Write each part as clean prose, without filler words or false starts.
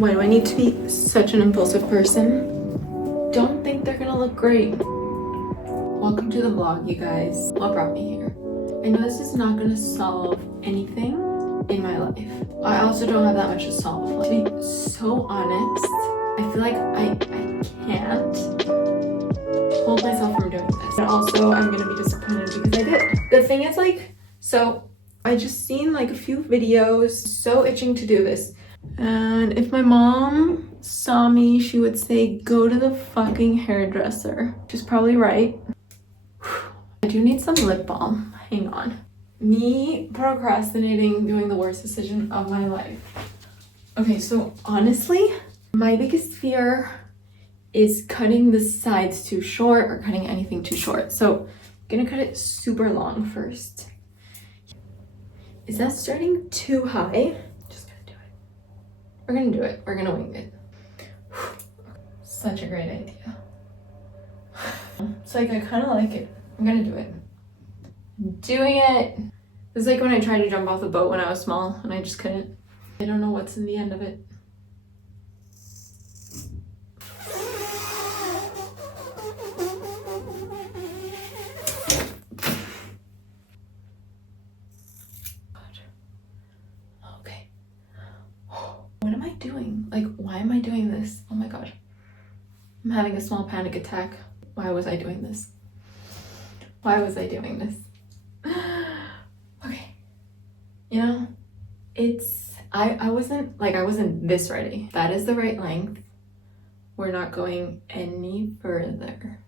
Why do I need to be such an impulsive person? Don't think they're gonna look great. Welcome to the vlog, you guys. What brought me here? I know this is not gonna solve anything in my life. I also don't have that much to solve. To be so honest, I feel like I can't hold myself from doing this. But also, I'm gonna be disappointed because I did. The thing is, like, so I just seen like a few videos, so itching to do this. And if my mom saw me, she would say, go to the fucking hairdresser. She's probably right. I do need some lip balm. Hang on. Me procrastinating, doing the worst decision of my life. Okay, so honestly, my biggest fear is cutting the sides too short or cutting anything too short. So I'm gonna cut it super long first. Is that starting too high? We're gonna do it. We're gonna wing it. Such a great idea. It's like, I kind of like it. I'm gonna do it. I'm doing it. It's like when I tried to jump off the boat when I was small and I just couldn't. I don't know what's in the end of it. Okay. What am I doing? Like, why am I doing this? Oh my god. I'm having a small panic attack. Why was I doing this? Why was I doing this? Okay. You know, I wasn't this ready. That is the right length. We're not going any further.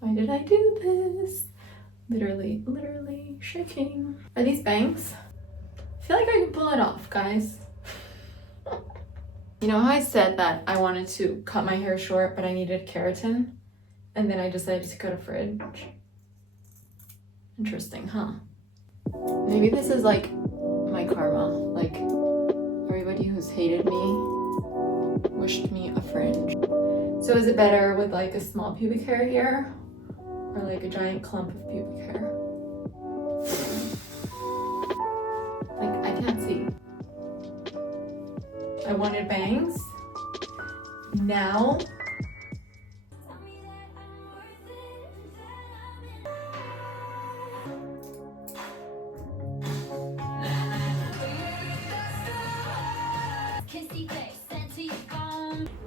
Why did I do this? Literally shaking. Are these bangs? I feel like I can pull it off, guys. You know how I said that I wanted to cut my hair short, but I needed keratin? And then I decided to cut a fringe. Interesting, huh? Maybe this is like my karma. Like, everybody who's hated me wished me a fringe. So is it better with like a small pubic hair here? Or like a giant clump of pubic hair? Like, I can't see. I wanted bangs. Now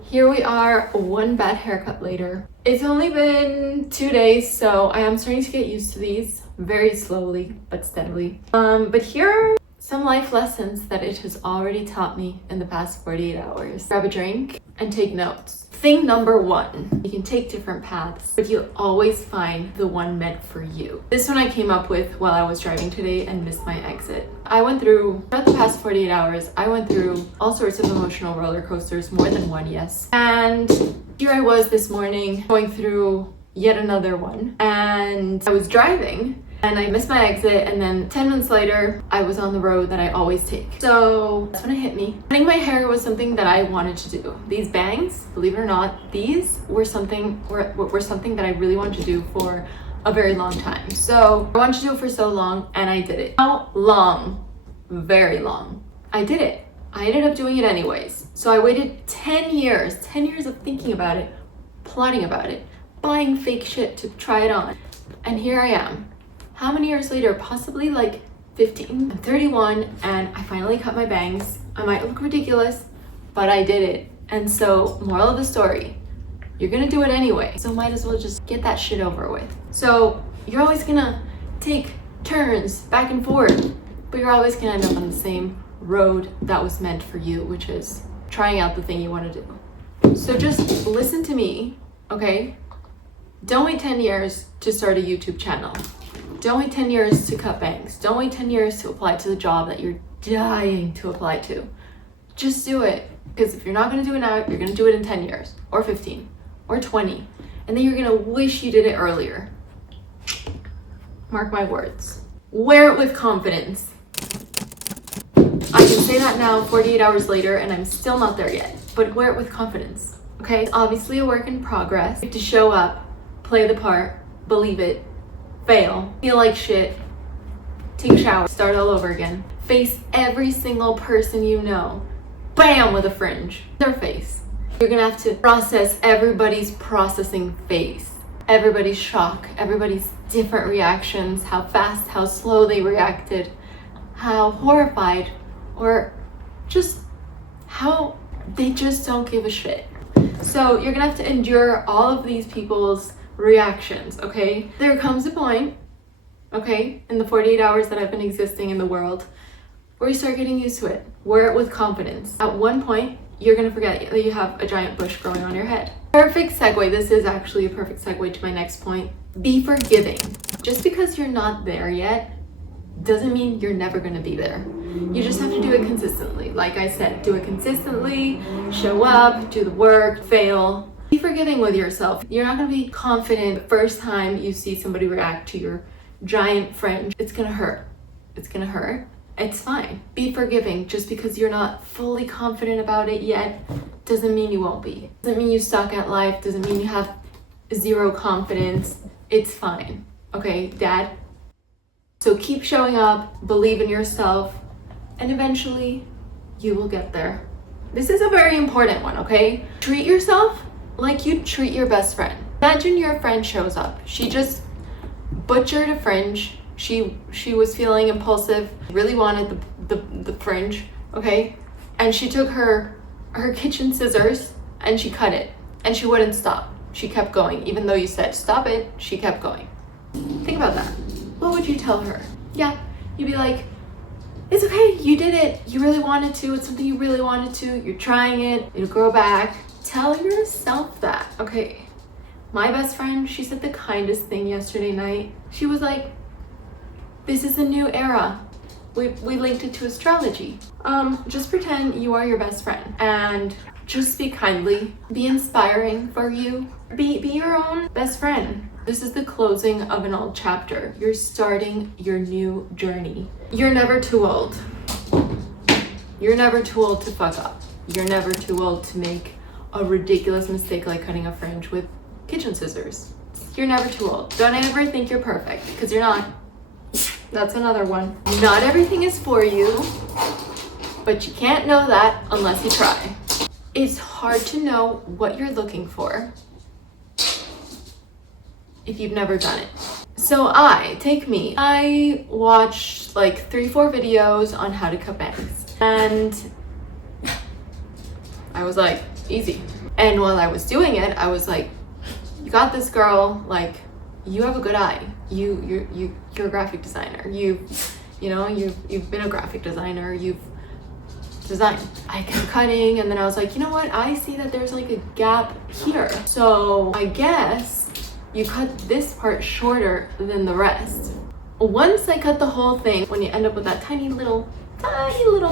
here we are, one bad haircut later. It's only been 2 days, so I am starting to get used to these very slowly but steadily. But here are some life lessons that it has already taught me in the past 48 hours. Grab a drink and take notes. Thing number one, you can take different paths, but you'll always find the one meant for you. This one I came up with while I was driving today and missed my exit. Throughout the past 48 hours, I went through all sorts of emotional roller coasters, more than one, yes. And here I was this morning going through yet another one. And I was driving and I missed my exit, and then 10 minutes later, I was on the road that I always take. So that's when it hit me. Cutting my hair was something that I wanted to do. These bangs, believe it or not, these were something that I really wanted to do for a very long time. So I wanted to do it for so long, and I did it. How long? Very long. I did it. I ended up doing it anyways. So I waited 10 years of thinking about it, plotting about it, buying fake shit to try it on. And here I am. How many years later? Possibly like 15. I'm 31 and I finally cut my bangs. I might look ridiculous, but I did it. And so, moral of the story, you're gonna do it anyway. So might as well just get that shit over with. So you're always gonna take turns back and forth, but you're always gonna end up on the same road that was meant for you, which is trying out the thing you wanna do. So just listen to me, okay? Don't wait 10 years to start a YouTube channel. Don't wait 10 years to cut bangs. Don't wait 10 years to apply to the job that you're dying to apply to. Just do it. Because if you're not going to do it now, you're going to do it in 10 years or 15 or 20. And then you're going to wish you did it earlier. Mark my words. Wear it with confidence. I can say that now 48 hours later and I'm still not there yet. But wear it with confidence. Okay? It's obviously a work in progress. You have to show up, play the part, believe it, fail, feel like shit, take a shower, start all over again, face every single person you know, bam, with a fringe. Their face. You're gonna have to process everybody's processing face. Everybody's shock, everybody's different reactions, how fast, how slow they reacted, how horrified, or just how they just don't give a shit. So you're gonna have to endure all of these people's reactions, okay? There comes a point, okay, in the 48 hours that I've been existing in the world, where you start getting used to it. Wear it with confidence. At one point, you're gonna forget that you have a giant bush growing on your head. Perfect segue. This is actually a perfect segue to my next point. Be forgiving. Just because you're not there yet doesn't mean you're never gonna be there. You just have to do it consistently. Like I said, do it consistently, show up, do the work, fail. Be forgiving with yourself. You're not gonna be confident the first time you see somebody react to your giant fringe. It's gonna hurt. It's gonna hurt. It's fine. Be forgiving. Just because you're not fully confident about it yet doesn't mean you won't be. Doesn't mean you suck at life. Doesn't mean you have zero confidence. It's fine. Okay, Dad? So keep showing up, believe in yourself, and eventually you will get there. This is a very important one, okay? Treat yourself like you treat your best friend. Imagine your friend shows up. She just butchered a fringe. She was feeling impulsive, really wanted the fringe, okay? And she took her kitchen scissors and she cut it, and she wouldn't stop. She kept going. Even though you said stop it, she kept going. Think about that. What would you tell her? Yeah, you'd be like, it's okay, you did it. You really wanted to. It's something you really wanted to. You're trying it. It'll grow back. Tell yourself that, okay? My best friend, she said the kindest thing yesterday night. She was like, this is a new era. We linked it to astrology. Just pretend you are your best friend and just speak kindly. Be inspiring for you. Be your own best friend. This is the closing of an old chapter. You're starting your new journey. You're never too old. You're never too old to fuck up. You're never too old to make a ridiculous mistake like cutting a fringe with kitchen scissors. You're never too old. Don't ever think you're perfect, because you're not. That's another one. Not everything is for you, but you can't know that unless you try. It's hard to know what you're looking for if you've never done it. So I watched like 3-4 videos on how to cut bangs, and I was like, easy. And while I was doing it, I was like, you got this, girl. Like, you have a good eye. You're a graphic designer. You've been a graphic designer. You've designed. I kept cutting, and then I was like, you know what? I see that there's like a gap here. So I guess you cut this part shorter than the rest. Once I cut the whole thing, when you end up with that tiny little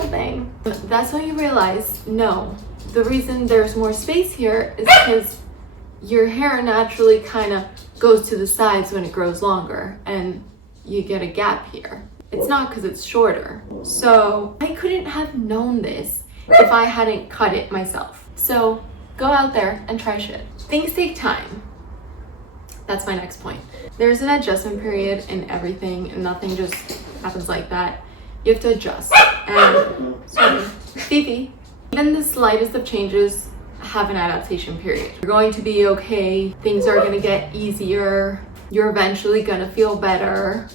thing, that's when you realize, no, the reason there's more space here is because your hair naturally kind of goes to the sides when it grows longer, and you get a gap here. It's not because it's shorter. So I couldn't have known this if I hadn't cut it myself. So go out there and try shit. Things take time. That's my next point. There's an adjustment period in everything, and nothing just happens like that. You have to adjust. And sorry, Fifi, even the slightest of changes have an adaptation period. You're going to be okay. Things are gonna get easier. You're eventually gonna feel better.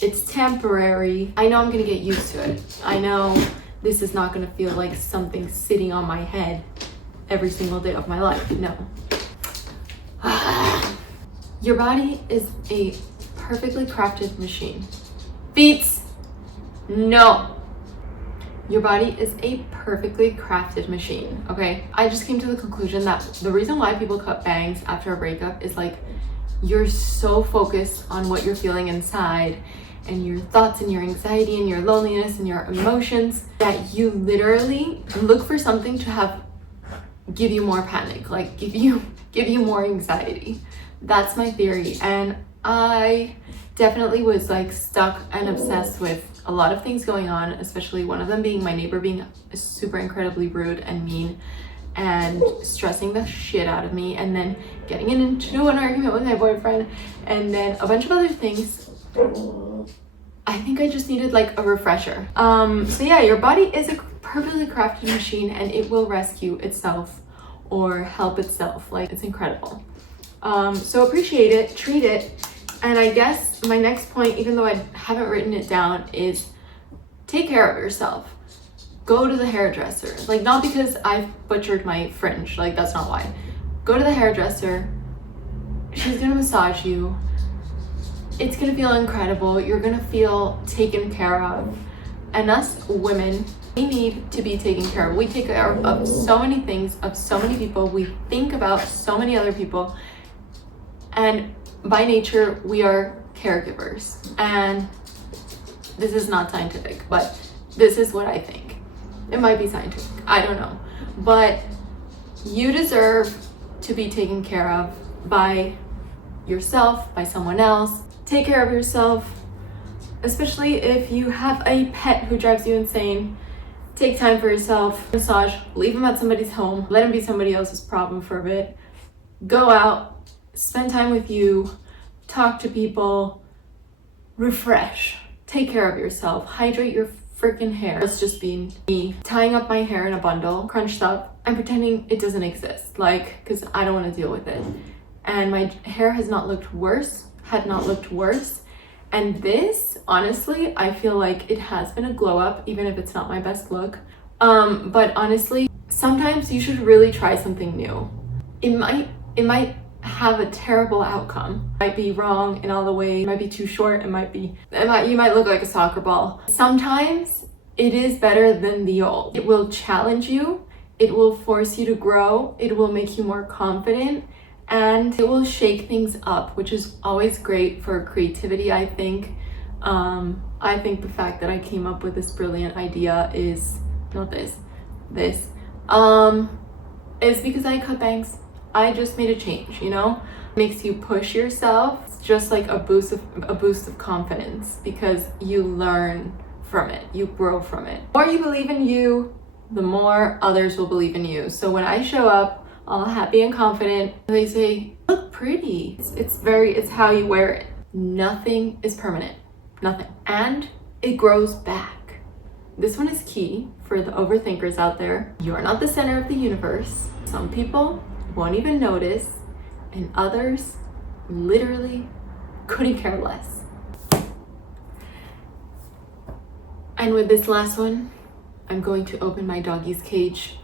It's temporary. I know I'm gonna get used to it. I know this is not gonna feel like something sitting on my head every single day of my life. No. Your body is a perfectly crafted machine. Beats. No. Your body is a perfectly crafted machine, okay? I just came to the conclusion that the reason why people cut bangs after a breakup is like, you're so focused on what you're feeling inside and your thoughts and your anxiety and your loneliness and your emotions that you literally look for something to give you more panic, like give you more anxiety. That's my theory. And I definitely was like stuck and obsessed with a lot of things going on, especially one of them being my neighbor being super incredibly rude and mean and stressing the shit out of me, and then getting into an argument with my boyfriend, and then a bunch of other things. I think I just needed like a refresher. So yeah, your body is a perfectly crafted machine and it will rescue itself or help itself. Like, it's incredible. So appreciate it, treat it. And I guess my next point, even though I haven't written it down, is take care of yourself. Go to the hairdresser. Like, not because I've butchered my fringe, like that's not why. Go to the hairdresser. She's gonna massage you. It's gonna feel incredible. You're gonna feel taken care of. And us women, we need to be taken care of. We take care of so many things, of so many people. We think about so many other people. And by nature, we are caregivers. And this is not scientific, but this is what I think. It might be scientific, I don't know. But you deserve to be taken care of by yourself, by someone else. Take care of yourself, especially if you have a pet who drives you insane. Take time for yourself. Massage, leave him at somebody's home. Let him be somebody else's problem for a bit. Go out, spend time with you, talk to people, refresh. Take care of yourself. Hydrate your freaking hair. It's just been me tying up my hair in a bundle, crunched up, and pretending it doesn't exist. Like, because I don't want to deal with it. And my hair has not looked worse, had not looked worse. And this, honestly, I feel like it has been a glow up, even if it's not my best look. But honestly, sometimes you should really try something new. It might have a terrible outcome. It might be wrong in all the ways. It might be too short. You might look like a soccer ball. Sometimes it is better than the old. It will challenge you. It will force you to grow. It will make you more confident. And it will shake things up, which is always great for creativity, I think. I think the fact that I came up with this brilliant idea is not this. Is because I cut bangs. I just made a change, you know? It makes you push yourself. It's just like a boost of confidence because you learn from it. You grow from it. The more you believe in you, the more others will believe in you. So when I show up all happy and confident, they say, look pretty. It's how you wear it. Nothing is permanent. Nothing. And it grows back. This one is key for the overthinkers out there. You are not the center of the universe. Some people won't even notice, and others literally couldn't care less. And with this last one, I'm going to open my doggy's cage.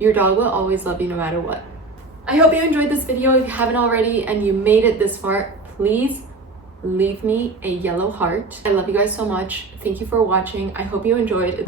Your dog will always love you no matter what. I hope you enjoyed this video. If you haven't already and you made it this far, please leave me a yellow heart. I love you guys so much. Thank you for watching. I hope you enjoyed.